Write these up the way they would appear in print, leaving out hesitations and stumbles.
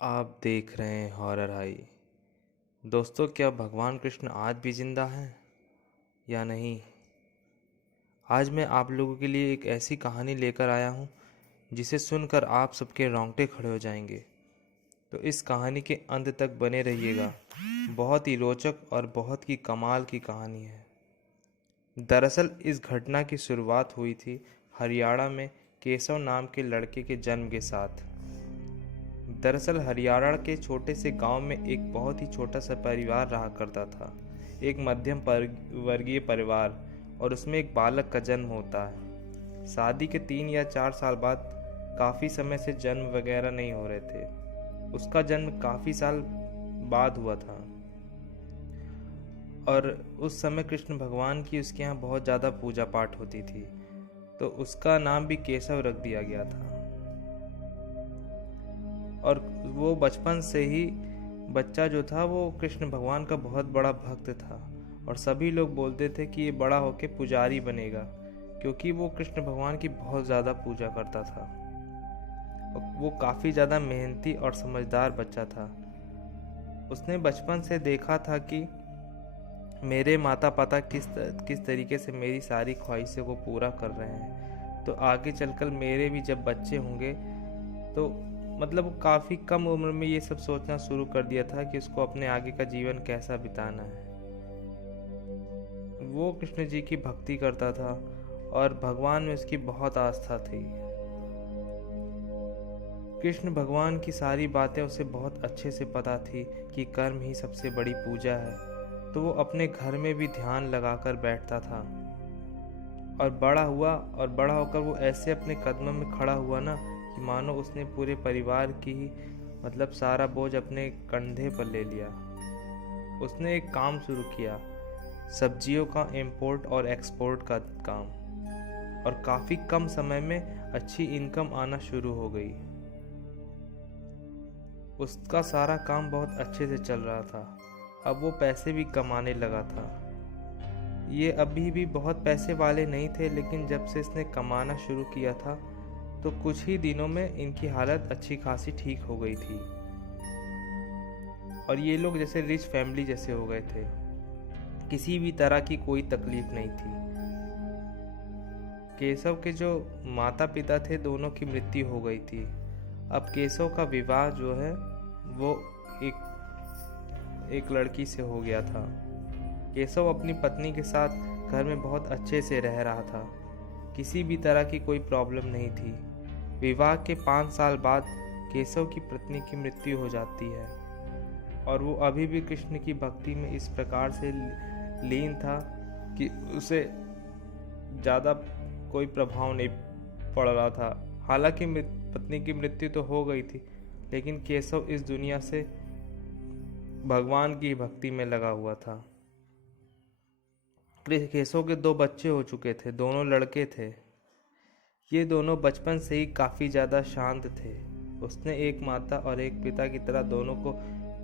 आप देख रहे हैं हॉरर हाई। दोस्तों, क्या भगवान कृष्ण आज भी जिंदा हैं या नहीं? आज मैं आप लोगों के लिए एक ऐसी कहानी लेकर आया हूं जिसे सुनकर आप सबके रोंगटे खड़े हो जाएंगे। तो इस कहानी के अंत तक बने रहिएगा। बहुत ही रोचक और बहुत ही कमाल की कहानी है। दरअसल इस घटना की शुरुआत हुई थी हरियाणा में केशव नाम के लड़के के जन्म के साथ। दरअसल हरियाणा के छोटे से गांव में एक बहुत ही छोटा सा परिवार रहा करता था। एक मध्यम वर्गीय परिवार, और उसमें एक बालक का जन्म होता है। शादी के 3 या 4 साल बाद काफ़ी समय से जन्म वगैरह नहीं हो रहे थे। उसका जन्म काफ़ी साल बाद हुआ था, और उस समय कृष्ण भगवान की उसके यहाँ बहुत ज़्यादा पूजा पाठ होती थी, तो उसका नाम भी केशव रख दिया गया था। और वो बचपन से ही बच्चा जो था वो कृष्ण भगवान का बहुत बड़ा भक्त था, और सभी लोग बोलते थे कि ये बड़ा होके पुजारी बनेगा, क्योंकि वो कृष्ण भगवान की बहुत ज़्यादा पूजा करता था। वो काफ़ी ज़्यादा मेहनती और समझदार बच्चा था। उसने बचपन से देखा था कि मेरे माता पिता किस तरीके से मेरी सारी ख्वाहिशों को पूरा कर रहे हैं, तो आगे चलकर मेरे भी जब बच्चे होंगे तो मतलब काफ़ी कम उम्र में ये सब सोचना शुरू कर दिया था कि उसको अपने आगे का जीवन कैसा बिताना है। वो कृष्ण जी की भक्ति करता था और भगवान में उसकी बहुत आस्था थी। कृष्ण भगवान की सारी बातें उसे बहुत अच्छे से पता थी कि कर्म ही सबसे बड़ी पूजा है, तो वो अपने घर में भी ध्यान लगाकर बैठता था। और बड़ा होकर वो ऐसे अपने कदमों में खड़ा हुआ ना कि मानो उसने पूरे परिवार की ही मतलब सारा बोझ अपने कंधे पर ले लिया। उसने एक काम शुरू किया, सब्जियों का इंपोर्ट और एक्सपोर्ट का काम, और काफ़ी कम समय में अच्छी इनकम आना शुरू हो गई। उसका सारा काम बहुत अच्छे से चल रहा था। अब वो पैसे भी कमाने लगा था। ये अभी भी बहुत पैसे वाले नहीं थे, लेकिन जब से इसने कमाना शुरू किया था तो कुछ ही दिनों में इनकी हालत अच्छी खासी ठीक हो गई थी, और ये लोग जैसे रिच फैमिली जैसे हो गए थे। किसी भी तरह की कोई तकलीफ नहीं थी। केशव के जो माता पिता थे दोनों की मृत्यु हो गई थी। अब केशव का विवाह जो है वो एक लड़की से हो गया था। केशव अपनी पत्नी के साथ घर में बहुत अच्छे से रह रहा था। किसी भी तरह की कोई प्रॉब्लम नहीं थी। विवाह के 5 साल बाद केशव की पत्नी की मृत्यु हो जाती है, और वो अभी भी कृष्ण की भक्ति में इस प्रकार से लीन था कि उसे ज़्यादा कोई प्रभाव नहीं पड़ रहा था। हालांकि पत्नी की मृत्यु तो हो गई थी, लेकिन केशव इस दुनिया से भगवान की भक्ति में लगा हुआ था। केशव के 2 बच्चे हो चुके थे, दोनों लड़के थे। ये दोनों बचपन से ही काफ़ी ज़्यादा शांत थे। उसने एक माता और एक पिता की तरह दोनों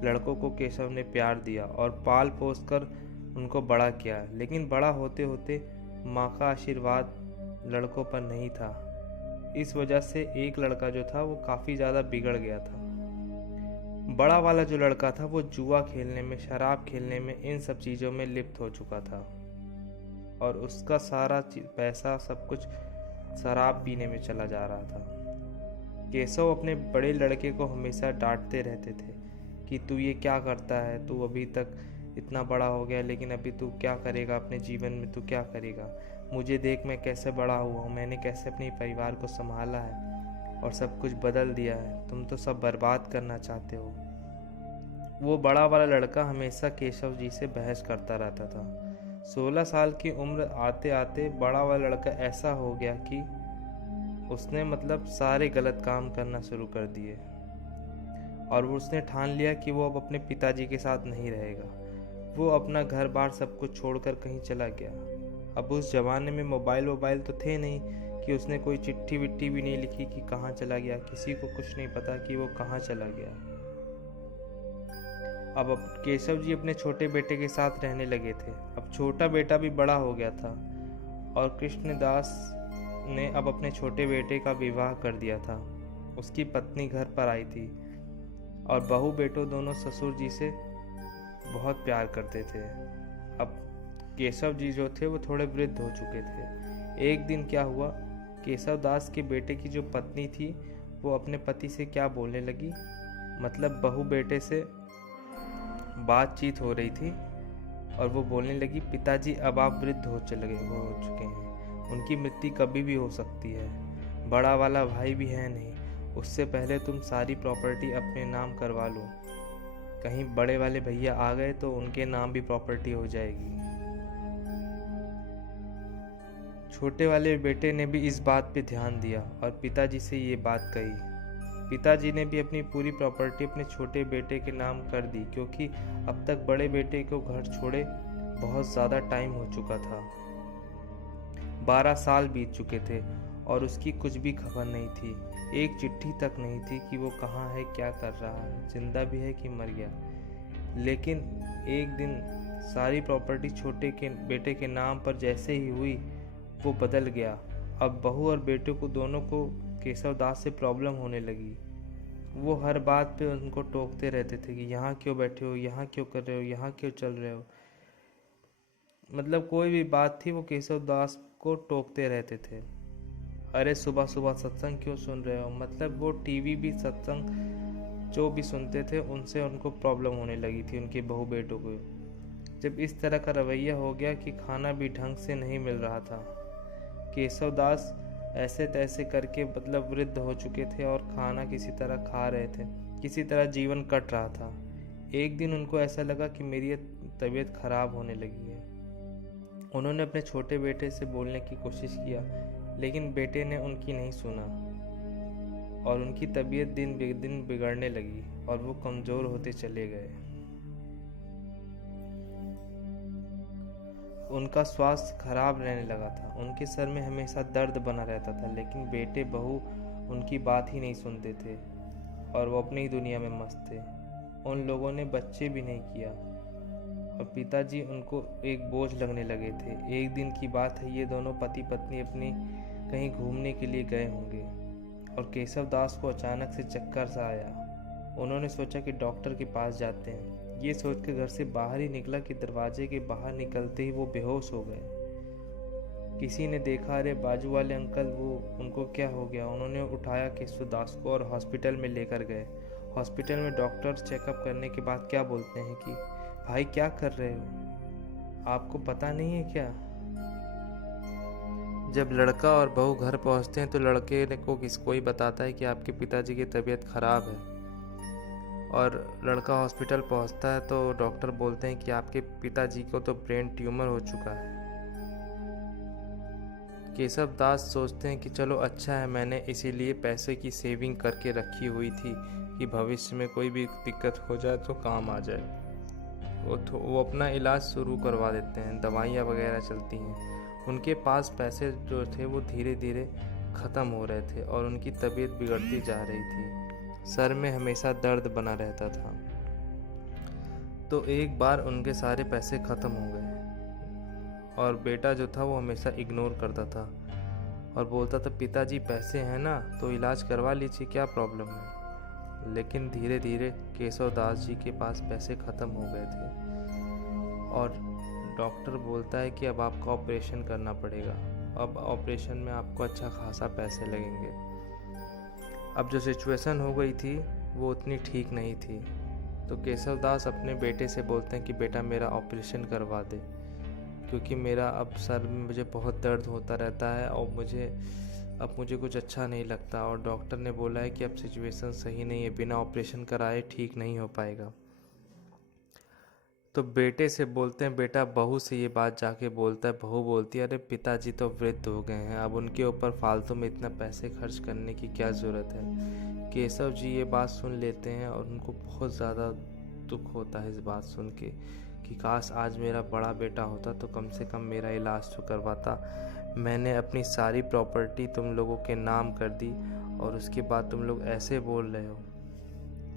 लड़कों को केशव ने प्यार दिया और पाल पोस कर उनको बड़ा किया। लेकिन बड़ा होते होते माँ का आशीर्वाद लड़कों पर नहीं था। इस वजह से एक लड़का जो था वो काफ़ी ज़्यादा बिगड़ गया था। बड़ा वाला जो लड़का था वो जुआ खेलने में, शराब खेलने में, इन सब चीज़ों में लिप्त हो चुका था, और उसका सारा पैसा सब कुछ शराब पीने में चला जा रहा था। केशव अपने बड़े लड़के को हमेशा डांटते रहते थे कि तू ये क्या करता है, तू अभी तक इतना बड़ा हो गया लेकिन अभी तू क्या करेगा अपने जीवन में, तू क्या करेगा? मुझे देख, मैं कैसे बड़ा हुआ हूँ, मैंने कैसे अपने परिवार को संभाला है और सब कुछ बदल दिया है, तुम तो सब बर्बाद करना चाहते हो। वो बड़ा वाला लड़का हमेशा केशव जी से बहस करता रहता था। 16 साल की उम्र आते आते बड़ा वाला लड़का ऐसा हो गया कि उसने मतलब सारे गलत काम करना शुरू कर दिए, और वो उसने ठान लिया कि वो अब अपने पिताजी के साथ नहीं रहेगा। वो अपना घर बार सब कुछ छोड़कर कहीं चला गया। अब उस ज़माने में मोबाइल तो थे नहीं कि उसने कोई चिट्ठी विट्ठी भी नहीं लिखी कि कहाँ चला गया। किसी को कुछ नहीं पता कि वो कहाँ चला गया। अब केशव जी अपने छोटे बेटे के साथ रहने लगे थे। अब छोटा बेटा भी बड़ा हो गया था, और कृष्णदास ने अब अपने छोटे बेटे का विवाह कर दिया था। उसकी पत्नी घर पर आई थी। और बहू बेटो दोनों ससुर जी से बहुत प्यार करते थे। अब केशव जी जो थे वो थोड़े वृद्ध हो चुके थे। एक दिन क्या हुआ, केशव दास के बेटे की जो पत्नी थी वो अपने पति से क्या बोलने लगी, मतलब बहू बेटे से बातचीत हो रही थी और वो बोलने लगी, पिताजी अब आप वृद्ध हो चुके हैं, उनकी मृत्यु कभी भी हो सकती है, बड़ा वाला भाई भी है नहीं, उससे पहले तुम सारी प्रॉपर्टी अपने नाम करवा लो, कहीं बड़े वाले भैया आ गए तो उनके नाम भी प्रॉपर्टी हो जाएगी। छोटे वाले बेटे ने भी इस बात पे ध्यान दिया और पिताजी से ये बात कही। पिताजी ने भी अपनी पूरी प्रॉपर्टी अपने छोटे बेटे के नाम कर दी, क्योंकि अब तक बड़े बेटे को घर छोड़े बहुत ज़्यादा टाइम हो चुका था। 12 साल बीत चुके थे और उसकी कुछ भी खबर नहीं थी, एक चिट्ठी तक नहीं थी कि वो कहाँ है, क्या कर रहा है, जिंदा भी है कि मर गया। लेकिन एक दिन सारी प्रॉपर्टी छोटे के बेटे के नाम पर जैसे ही हुई वो बदल गया। अब बहू और बेटे को दोनों को केशव दास से प्रॉब्लम होने लगी। वो हर बात पे उनको टोकते रहते थे कि यहाँ क्यों बैठे हो, यहाँ क्यों कर रहे हो, यहाँ क्यों चल रहे हो। मतलब कोई भी बात थी वो केशव दास को टोकते रहते थे। अरे सुबह सुबह सत्संग क्यों सुन रहे हो, मतलब वो टीवी भी सत्संग जो भी सुनते थे उनसे उनको प्रॉब्लम होने लगी थी उनके बहू बेटों को। जब इस तरह का रवैया हो गया कि खाना भी ढंग से नहीं मिल रहा था, केशव दास ऐसे तैसे करके मतलब वृद्ध हो चुके थे और खाना किसी तरह खा रहे थे, किसी तरह जीवन कट रहा था। एक दिन उनको ऐसा लगा कि मेरी तबीयत खराब होने लगी है। उन्होंने अपने छोटे बेटे से बोलने की कोशिश किया, लेकिन बेटे ने उनकी नहीं सुना और उनकी तबीयत दिन दिन बिगड़ने लगी और वो कमज़ोर होते चले गए। उनका स्वास्थ्य खराब रहने लगा था, उनके सर में हमेशा दर्द बना रहता था, लेकिन बेटे बहू उनकी बात ही नहीं सुनते थे और वो अपनी ही दुनिया में मस्त थे। उन लोगों ने बच्चे भी नहीं किया और पिताजी उनको एक बोझ लगने लगे थे। एक दिन की बात है, ये दोनों पति पत्नी अपनी कहीं घूमने के लिए गए होंगे और केशव दास को अचानक से चक्कर सा आया। उन्होंने सोचा कि डॉक्टर के पास जाते हैं। ये सोच के घर से बाहर ही निकला कि दरवाजे के बाहर निकलते ही वो बेहोश हो गए। किसी ने देखा, अरे बाजू वाले अंकल, वो उनको क्या हो गया। उन्होंने उठाया केशव दास को और हॉस्पिटल में लेकर गए। हॉस्पिटल में डॉक्टर चेकअप करने के बाद क्या बोलते हैं कि भाई क्या कर रहे हो, आपको पता नहीं है क्या। जब लड़का और बहू घर पहुंचते हैं तो लड़के को किसको ही बताता है कि आपके पिताजी की तबीयत खराब है और लड़का हॉस्पिटल पहुंचता है तो डॉक्टर बोलते हैं कि आपके पिताजी को तो ब्रेन ट्यूमर हो चुका है। केशव दास सोचते हैं कि चलो अच्छा है, मैंने इसीलिए पैसे की सेविंग करके रखी हुई थी कि भविष्य में कोई भी दिक्कत हो जाए तो काम आ जाए। वो अपना इलाज शुरू करवा देते हैं, दवाइयाँ वगैरह चलती हैं। उनके पास पैसे जो थे वो धीरे धीरे ख़त्म हो रहे थे और उनकी तबीयत बिगड़ती जा रही थी, सर में हमेशा दर्द बना रहता था। तो एक बार उनके सारे पैसे ख़त्म हो गए और बेटा जो था वो हमेशा इग्नोर करता था और बोलता था, पिताजी पैसे हैं ना तो इलाज करवा लीजिए, क्या प्रॉब्लम है। लेकिन धीरे धीरे केशव दास जी के पास पैसे ख़त्म हो गए थे और डॉक्टर बोलता है कि अब आपका ऑपरेशन करना पड़ेगा। अब ऑपरेशन में आपको अच्छा खासा पैसे लगेंगे। अब जो सिचुएशन हो गई थी वो उतनी ठीक नहीं थी, तो केशव दास अपने बेटे से बोलते हैं कि बेटा मेरा ऑपरेशन करवा दे, क्योंकि मेरा अब सर में मुझे बहुत दर्द होता रहता है और मुझे कुछ अच्छा नहीं लगता और डॉक्टर ने बोला है कि अब सिचुएशन सही नहीं है, बिना ऑपरेशन कराए ठीक नहीं हो पाएगा। तो बेटे से बोलते हैं, बेटा बहू से ये बात जाके बोलता है। बहू बोलती है, अरे पिताजी तो वृद्ध हो गए हैं, अब उनके ऊपर फालतू में इतना पैसे खर्च करने की क्या ज़रूरत है। केशव जी ये बात सुन लेते हैं और उनको बहुत ज़्यादा दुख होता है इस बात सुन के कि काश आज मेरा बड़ा बेटा होता तो कम से कम मेरा इलाज तो करवाता। मैंने अपनी सारी प्रॉपर्टी तुम लोगों के नाम कर दी और उसके बाद तुम लोग ऐसे बोल रहे हो।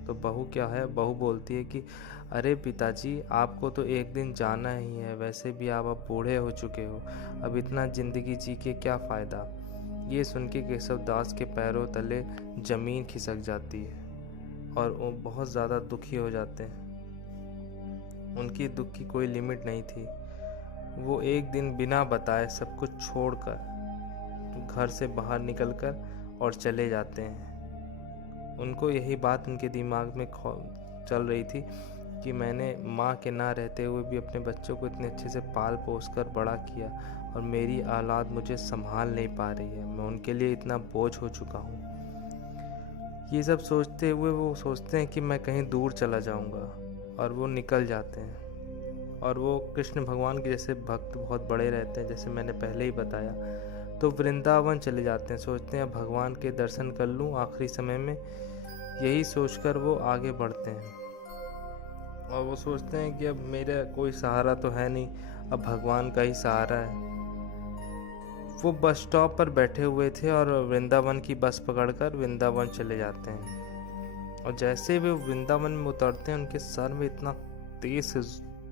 तो बहू क्या है, बहू बोलती है कि अरे पिताजी आपको तो एक दिन जाना ही है, वैसे भी आप अब बूढ़े हो चुके हो, अब इतना ज़िंदगी जी के क्या फ़ायदा। ये सुन के केशव दास के पैरों तले ज़मीन खिसक जाती है और वो बहुत ज़्यादा दुखी हो जाते हैं। उनकी दुख की कोई लिमिट नहीं थी। वो एक दिन बिना बताए सब कुछ छोड़कर घर से बाहर निकलकर और चले जाते हैं। उनको यही बात उनके दिमाग में चल रही थी कि मैंने माँ के ना रहते हुए भी अपने बच्चों को इतने अच्छे से पाल पोस कर बड़ा किया और मेरी औलाद मुझे संभाल नहीं पा रही है, मैं उनके लिए इतना बोझ हो चुका हूँ। ये सब सोचते हुए वो सोचते हैं कि मैं कहीं दूर चला जाऊँगा और वो निकल जाते हैं। और वो कृष्ण भगवान के जैसे भक्त बहुत बड़े रहते हैं, जैसे मैंने पहले ही बताया। तो वृंदावन चले जाते हैं, सोचते हैं भगवान के दर्शन कर लूँ आखिरी समय में। यही सोचकर वो आगे बढ़ते हैं और वो सोचते हैं कि अब मेरा कोई सहारा तो है नहीं, अब भगवान का ही सहारा है। वो बस स्टॉप पर बैठे हुए थे और वृंदावन की बस पकड़कर वृंदावन चले जाते हैं। और जैसे वे वृंदावन में उतरते हैं उनके सर में इतना तेज से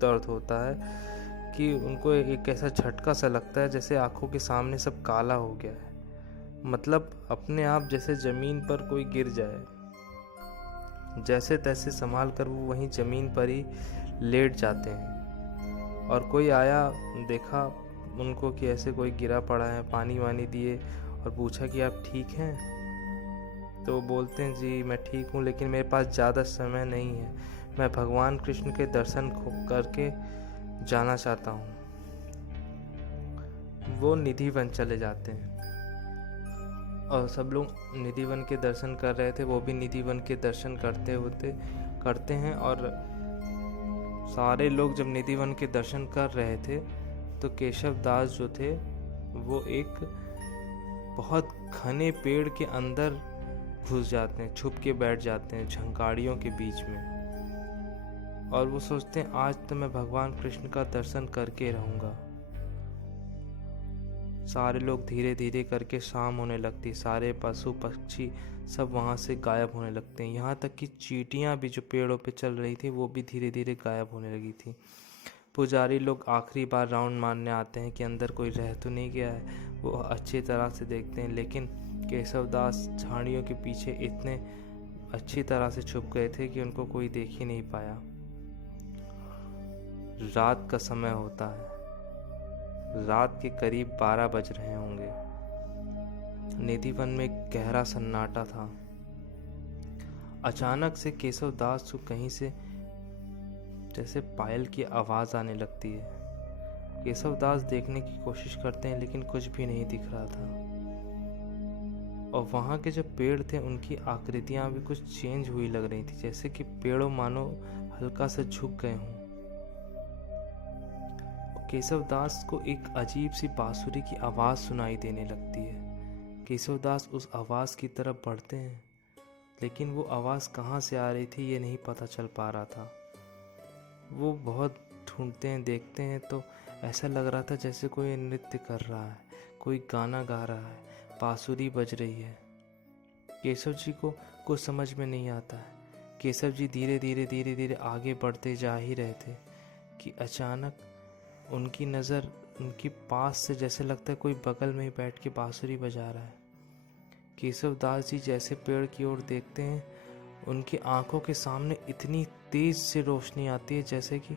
दर्द होता है कि उनको एक ऐसा झटका सा लगता है जैसे आंखों के सामने सब काला हो गया है। मतलब अपने आप जैसे ज़मीन पर कोई गिर जाए। जैसे तैसे संभाल कर वो वहीं ज़मीन पर ही लेट जाते हैं। और कोई आया, देखा उनको कि ऐसे कोई गिरा पड़ा है, पानी वानी दिए और पूछा कि आप ठीक हैं? तो बोलते हैं जी मैं ठीक हूँ, लेकिन मेरे पास ज़्यादा समय नहीं है, मैं भगवान कृष्ण के दर्शन करके जाना चाहता हूँ। वो निधिवन चले जाते हैं और सब लोग निधिवन के दर्शन कर रहे थे, वो भी निधिवन के दर्शन करते हैं। और सारे लोग जब निधिवन के दर्शन कर रहे थे तो केशव दास जो थे वो एक बहुत घने पेड़ के अंदर घुस जाते हैं, छुप के बैठ जाते हैं झंकाड़ियों के बीच में। और वो सोचते हैं आज तो मैं भगवान कृष्ण का दर्शन करके रहूँगा। सारे लोग धीरे धीरे करके शाम होने लगती, सारे पशु पक्षी सब वहाँ से गायब होने लगते हैं। यहाँ तक कि चींटियाँ भी जो पेड़ों पे चल रही थी वो भी धीरे धीरे गायब होने लगी थी। पुजारी लोग आखिरी बार राउंड मारने आते हैं कि अंदर कोई रह तो नहीं गया है। वो अच्छी तरह से देखते हैं, लेकिन केशव दास झाड़ियों के पीछे इतने अच्छी तरह से छुप गए थे कि उनको कोई देख ही नहीं पाया। रात का समय होता है, रात के करीब 12 बज रहे होंगे। निधिवन में गहरा सन्नाटा था। अचानक से केशव दास को कहीं से जैसे पायल की आवाज़ आने लगती है। केशव दास देखने की कोशिश करते हैं लेकिन कुछ भी नहीं दिख रहा था। और वहाँ के जो पेड़ थे उनकी आकृतियाँ भी कुछ चेंज हुई लग रही थी, जैसे कि पेड़ों मानो हल्का से झुक गए हों। केशव दास को एक अजीब सी बांसुरी की आवाज़ सुनाई देने लगती है। केशव दास उस आवाज़ की तरफ बढ़ते हैं, लेकिन वो आवाज़ कहाँ से आ रही थी ये नहीं पता चल पा रहा था। वो बहुत ढूंढते हैं, देखते हैं तो ऐसा लग रहा था जैसे कोई नृत्य कर रहा है, कोई गाना गा रहा है, बांसुरी बज रही है। केशव जी को कुछ समझ में नहीं आता है। केशव जी धीरे धीरे आगे बढ़ते जा ही रहे थे कि अचानक उनकी नज़र उनकी पास से जैसे लगता है कोई बगल में ही बैठ के बांसुरी बजा रहा है। केशव दास जी जैसे पेड़ की ओर देखते हैं, उनकी आंखों के सामने इतनी तेज़ से रोशनी आती है जैसे कि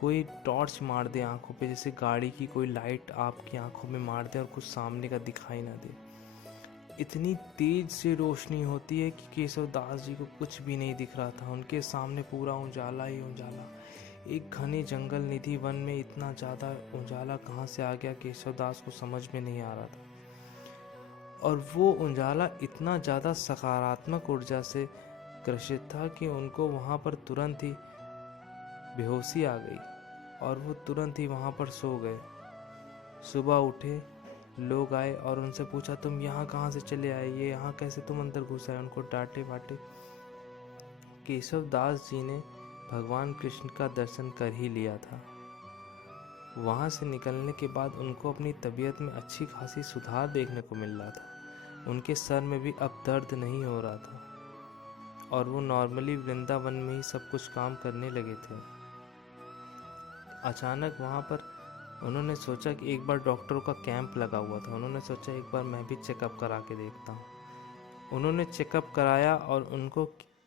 कोई टॉर्च मार दे आंखों पे, जैसे गाड़ी की कोई लाइट आपकी आंखों में मार दे और कुछ सामने का दिखाई ना दे। इतनी तेज से रोशनी होती है कि केशव दास जी को कुछ भी नहीं दिख रहा था। उनके सामने पूरा उजाला ही उजाला। एक घने जंगल निधिवन में इतना ज़्यादा उजाला कहाँ से आ गया केशव दास को समझ में नहीं आ रहा था। और वो उजाला इतना ज़्यादा सकारात्मक ऊर्जा से ग्रसित था कि उनको वहाँ पर तुरंत ही बेहोशी आ गई और वो तुरंत ही वहाँ पर सो गए। सुबह उठे, लोग आए और उनसे पूछा तुम यहाँ कहाँ से चले आए, ये यहाँ कैसे तुम अंदर घुस आए। उनको डांटे वाटे। केशव दास जी ने भगवान कृष्ण का दर्शन कर ही लिया था। वहाँ से निकलने के बाद उनको अपनी तबीयत में अच्छी खासी सुधार देखने को मिल रहा था। उनके सर में भी अब दर्द नहीं हो रहा था और वो नॉर्मली वृंदावन में ही सब कुछ काम करने लगे थे। अचानक वहाँ पर उन्होंने सोचा कि एक बार डॉक्टरों का कैंप लगा हुआ था, उन्होंने सोचा एक बार मैं भी चेकअप करा के देखता हूँ। उन्होंने चेकअप कराया और उनको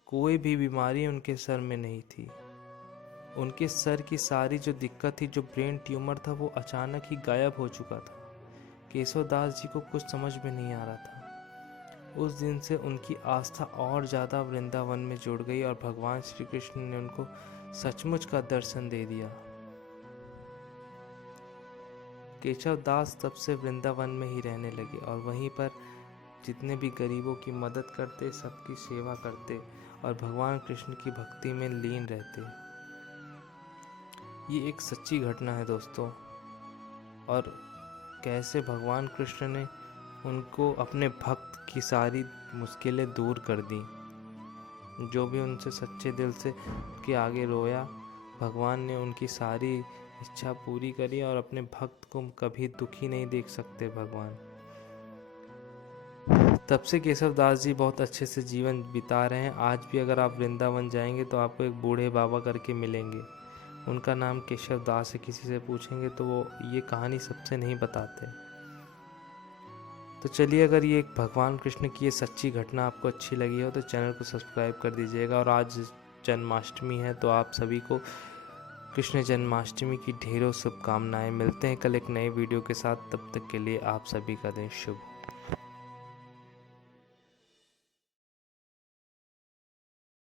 कोई भी बीमारी उनके सर में नहीं थी। उनके सर की सारी जो दिक्कत थी, जो ब्रेन ट्यूमर था, वो अचानक ही गायब हो चुका था। केशव दास जी को कुछ समझ में नहीं आ रहा था। उस दिन से उनकी आस्था और ज़्यादा वृंदावन में जुड़ गई और भगवान श्री कृष्ण ने उनको सचमुच का दर्शन दे दिया। केशव दास तब से वृंदावन में ही रहने लगे और वहीं पर जितने भी गरीबों की मदद करते, सबकी सेवा करते और भगवान कृष्ण की भक्ति में लीन रहते। ये एक सच्ची घटना है दोस्तों, और कैसे भगवान कृष्ण ने उनको अपने भक्त की सारी मुश्किलें दूर कर दी। जो भी उनसे सच्चे दिल से के आगे रोया, भगवान ने उनकी सारी इच्छा पूरी करी और अपने भक्त को कभी दुखी नहीं देख सकते भगवान। तब से केशव दास जी बहुत अच्छे से जीवन बिता रहे हैं। आज भी अगर आप वृंदावन जाएंगे तो आपको एक बूढ़े बाबा करके मिलेंगे, उनका नाम केशव दास है। किसी से पूछेंगे तो वो ये कहानी सबसे नहीं बताते। तो चलिए, अगर ये एक भगवान कृष्ण की ये सच्ची घटना आपको अच्छी लगी हो तो चैनल को सब्सक्राइब कर दीजिएगा। और आज जन्माष्टमी है तो आप सभी को कृष्ण जन्माष्टमी की ढेरों शुभकामनाएं। मिलते हैं कल एक नए वीडियो के साथ, तब तक के लिए आप सभी का दिन शुभ।